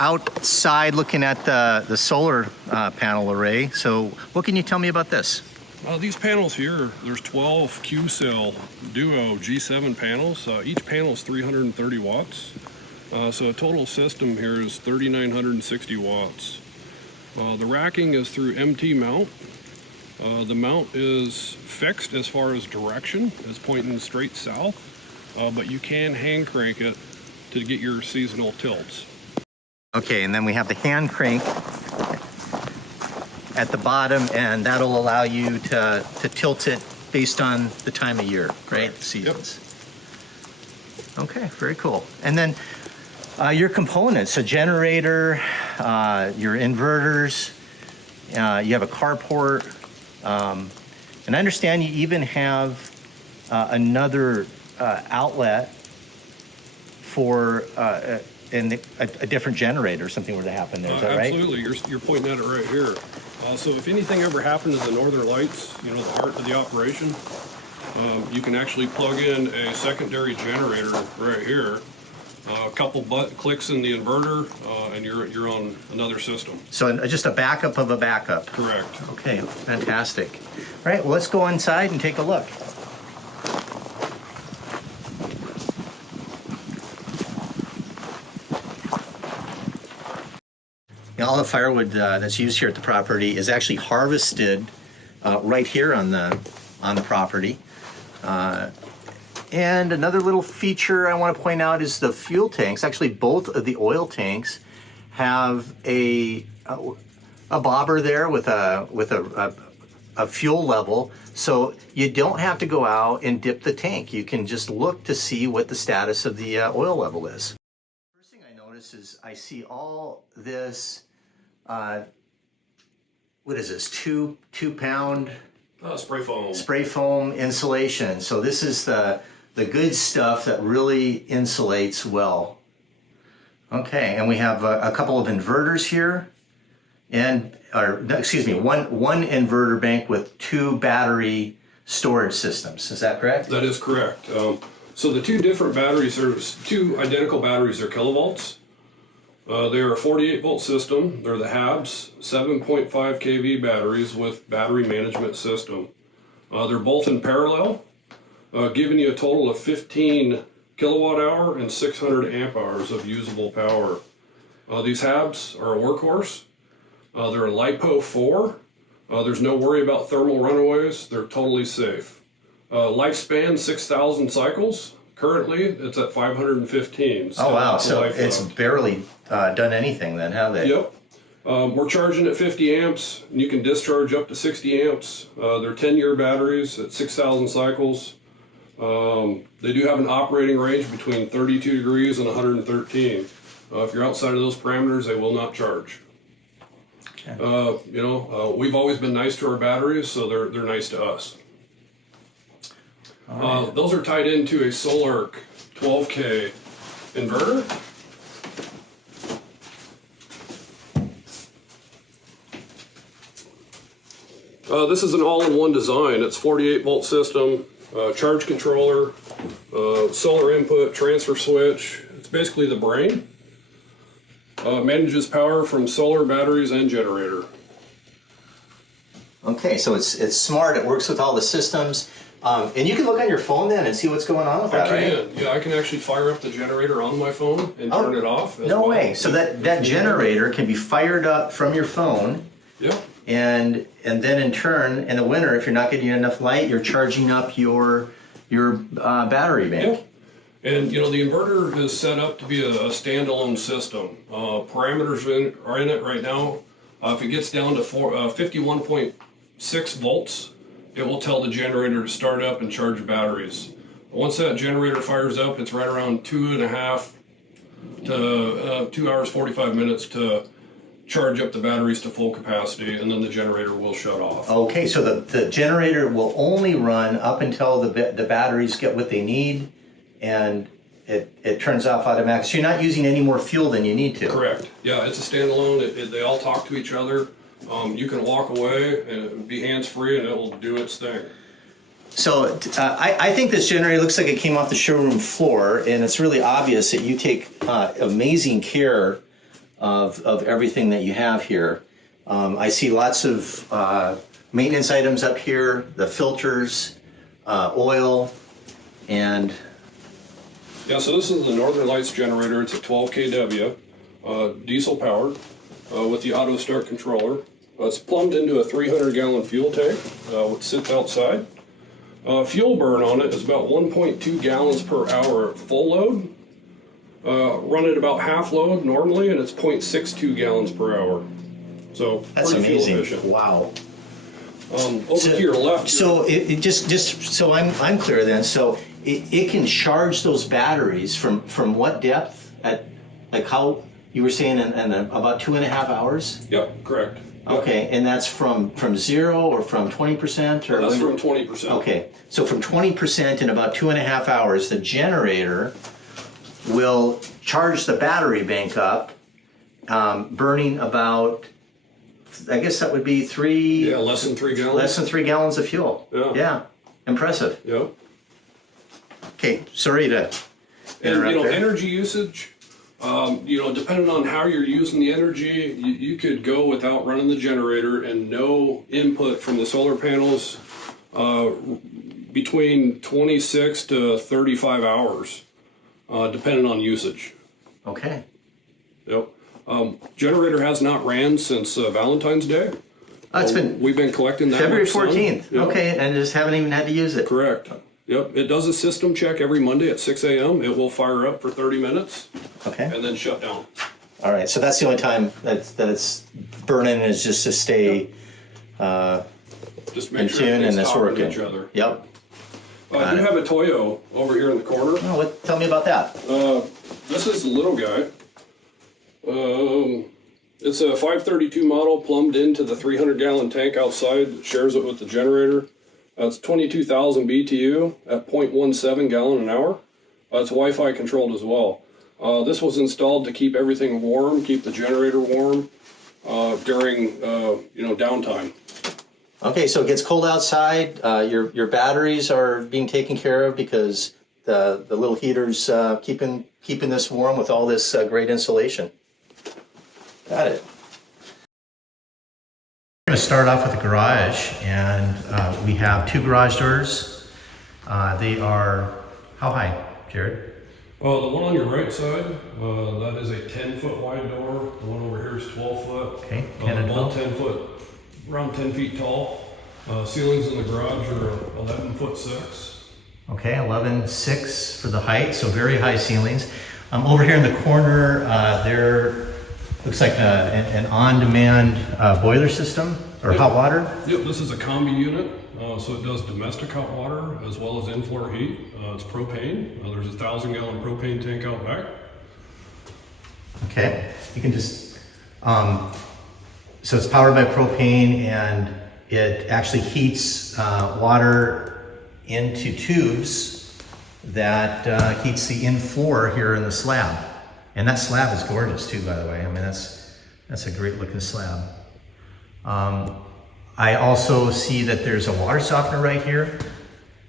outside looking at the solar panel array. So what can you tell me about this? These panels here, there's 12 Q-cell Duo G7 panels. Each panel is 330 watts. So a total system here is 3,960 watts. The racking is through MT mount. The mount is fixed as far as direction. It's pointing straight south, but you can hand crank it to get your seasonal tilts. Okay, and then we have the hand crank at the bottom, and that'll allow you to tilt it based on the time of year, right? The seasons. Yep. Okay, very cool. And then your components, a generator, your inverters, you have a carport, and I understand you even have another outlet for a different generator, something were to happen there, is that right? Absolutely, you're pointing at it right here. So if anything ever happened to the northern lights, you know, the heart of the operation, you can actually plug in a secondary generator right here. A couple clicks in the inverter, and you're on another system. So just a backup of a backup. Correct. Okay, fantastic. All right, well, let's go inside and take a look. All the firewood that's used here at the property is actually harvested right here on the property. And another little feature I want to point out is the fuel tanks. Actually, both of the oil tanks have a bobber there with a fuel level, so you don't have to go out and dip the tank. You can just look to see what the status of the oil level is. First thing I notice is I see all this. What is this? 2 pound spray foam insulation. So this is the good stuff that really insulates well. Okay, and we have a couple of inverters here, and excuse me, one inverter bank with 2 battery storage systems. Is that correct? That is correct. So the 2 different batteries, there's 2 identical batteries. They're kilovolts. They're a 48-volt system. They're the HABs 7.5 kV batteries with battery management system. They're both in parallel, giving you a total of 15 kilowatt hour and 600 amp hours of usable power. These HABs are a workhorse. They're a LiPo 4. There's no worry about thermal runaways. They're totally safe. Lifespan 6,000 cycles. Currently, it's at 515. Oh, wow. So it's barely done anything then, have they? Yep. We're charging at 50 amps, and you can discharge up to 60 amps. They're 10-year batteries at 6,000 cycles. They do have an operating range between 32 degrees and 113. If you're outside of those parameters, they will not charge. Okay. You know, we've always been nice to our batteries, so they're nice to us. Those are tied into a Solar 12K inverter. This is an all-in-one design. It's 48-volt system, charge controller, solar input, transfer switch. It's basically the brain. Manages power from solar, batteries, and generator. Okay, so it's smart. It works with all the systems. And you can look on your phone then and see what's going on with that, right? I can. Yeah, I can actually fire up the generator on my phone and turn it off. No way. So that generator can be fired up from your phone. Yeah. And then in turn, in the winter, if you're not getting enough light, you're charging up your battery bank. Yeah. And you know, the inverter is set up to be a standalone system. Parameters are in it right now. If it gets down to 51.6 volts, it will tell the generator to start up and charge batteries. Once that generator fires up, it's right around 2.5 to 2 hours 45 minutes to charge up the batteries to full capacity, and then the generator will shut off. Okay, so the generator will only run up until the batteries get what they need, and it turns off automatically. So you're not using any more fuel than you need to. Correct. Yeah, it's a standalone. They all talk to each other. You can walk away and be hands-free, and it will do its thing. So I think this generator looks like it came off the showroom floor, and it's really obvious that you take amazing care of everything that you have here. I see lots of maintenance items up here, the filters, oil, and Yeah, so this is the Northern Lights generator. It's a 12 kW, diesel powered, with the auto start controller. It's plumbed into a 300-gallon fuel tank, which sits outside. Fuel burn on it is about 1.2 gallons per hour at full load. Run it about half load normally, and it's 0.62 gallons per hour. So that's pretty fuel amazing. efficient. Wow. Over to your left. So it just so I'm clear then. So it can charge those batteries from what depth at, like, how you were saying in about 2.5 hours? Yep, correct. Yep. Okay, and that's from 0 or from 20% or? That's from 20%. Okay, so from 20% in about 2.5 hours, the generator will charge the battery bank up, burning about, I guess that would be less than 3 gallons. Less than 3 gallons of fuel. Yeah. Yeah, impressive. Yeah. Okay, sorry to interrupt And there. energy usage, depending on how you're using the energy, you could go without running the generator and no input from the solar panels between 26 to 35 hours, depending on usage. Okay. Yep. Generator has not ran since Valentine's Day. We've been collecting that February much sun. 14th. Yep. Okay, and just haven't even had to use it. Correct. Yep. It does a system check every Monday at 6 a.m. It will fire up for 30 minutes Okay. and then shut down. All right, so that's the only time that it's burning, is just to stay Just in make sure tune and everything's it's talking working. to each other. Yep. I do have a Toyo over here in the corner. Oh, tell me about that. This is the little guy. It's a 532 model plumbed into the 300-gallon tank outside that shares it with the generator. It's 22,000 BTU at 0.17 gallon an hour. It's Wi-Fi controlled as well. This was installed to keep everything warm, keep the generator warm during downtime. Okay, so it gets cold outside. Your batteries are being taken care of because the little heaters keeping this warm with all this great insulation. Got it. We're going to start off with the garage, and we have 2 garage doors. They are how high, Jared? The one on your right side, that is a 10-foot wide door. The one over here is 12 foot. Okay, 10 and 12. 10 foot, around 10 feet tall. Ceilings in the garage are 11 foot 6. Okay, 11.6 for the height, so very high ceilings. Over here in the corner, there looks like an on-demand boiler system or hot water. Yep, this is a combi unit, so it does domestic hot water as well as in-floor heat. It's propane. There's a 1,000-gallon propane tank out back. Okay, you can just, so it's powered by propane, and it actually heats water into tubes that heats the in-floor here in the slab. And that slab is gorgeous too, by the way. I mean, that's a great looking slab. I also see that there's a water softener right here.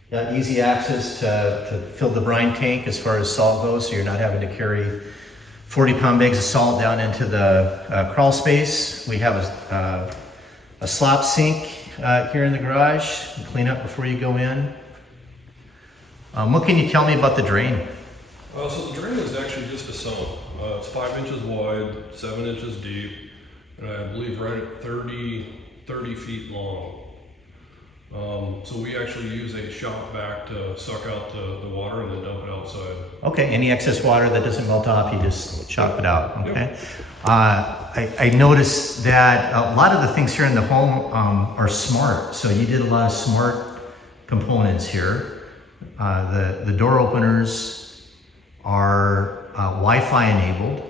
Got easy access to fill the brine tank as far as salt goes, so you're not having to carry 40-pound bags of salt down into the crawl space. We have a slop sink here in the garage. Clean up before you go in. What can you tell me about the drain? So the drain is actually just a sump. It's 5 inches wide, 7 inches deep, and I believe right at 30 feet long. So we actually use a shop vac to suck out the water and then dump it outside. Okay, any excess water that doesn't melt off, you just chop it out, okay? Yep. I noticed that a lot of the things here in the home are smart. So you did a lot of smart components here. The door openers are Wi-Fi enabled.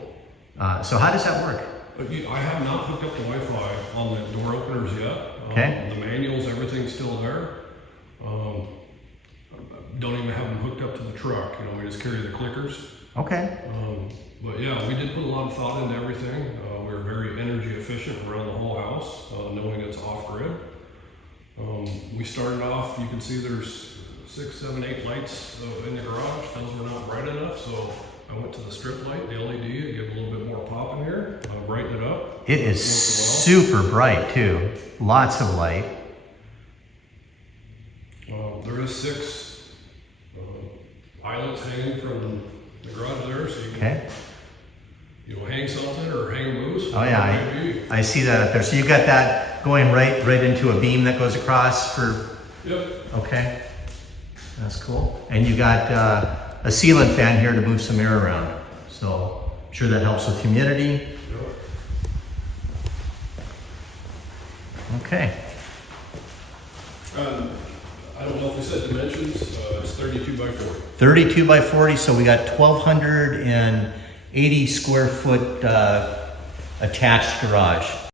So how does that work? I have not hooked up the Wi-Fi on the door openers yet. Okay. The manuals, everything's still there. Don't even have them hooked up to the truck. We just carry the clickers. Okay. But yeah, we did put a lot of thought into everything. We're very energy efficient around the whole house, knowing it's off-grid. We started off, you can see there's 6, 7, 8 lights in the garage. Those were not bright enough, so I went to the strip light, the LED, to give a little bit more pop in here, brighten it up. It is Once in super bright too. Lots of light. a while. There is 6 eyelets hanging from the garage there, so you can Okay. hang something or hang a moose. Oh yeah, I see that up there. So you got that going right into a beam that goes across for. Yep. Okay. That's cool. And you got a sealant fan here to move some air around. So I'm sure that helps with humidity. Yep. Okay. I don't know if we said dimensions. It's 32 by 40. 32 by 40, so we got 1,280 square foot attached garage.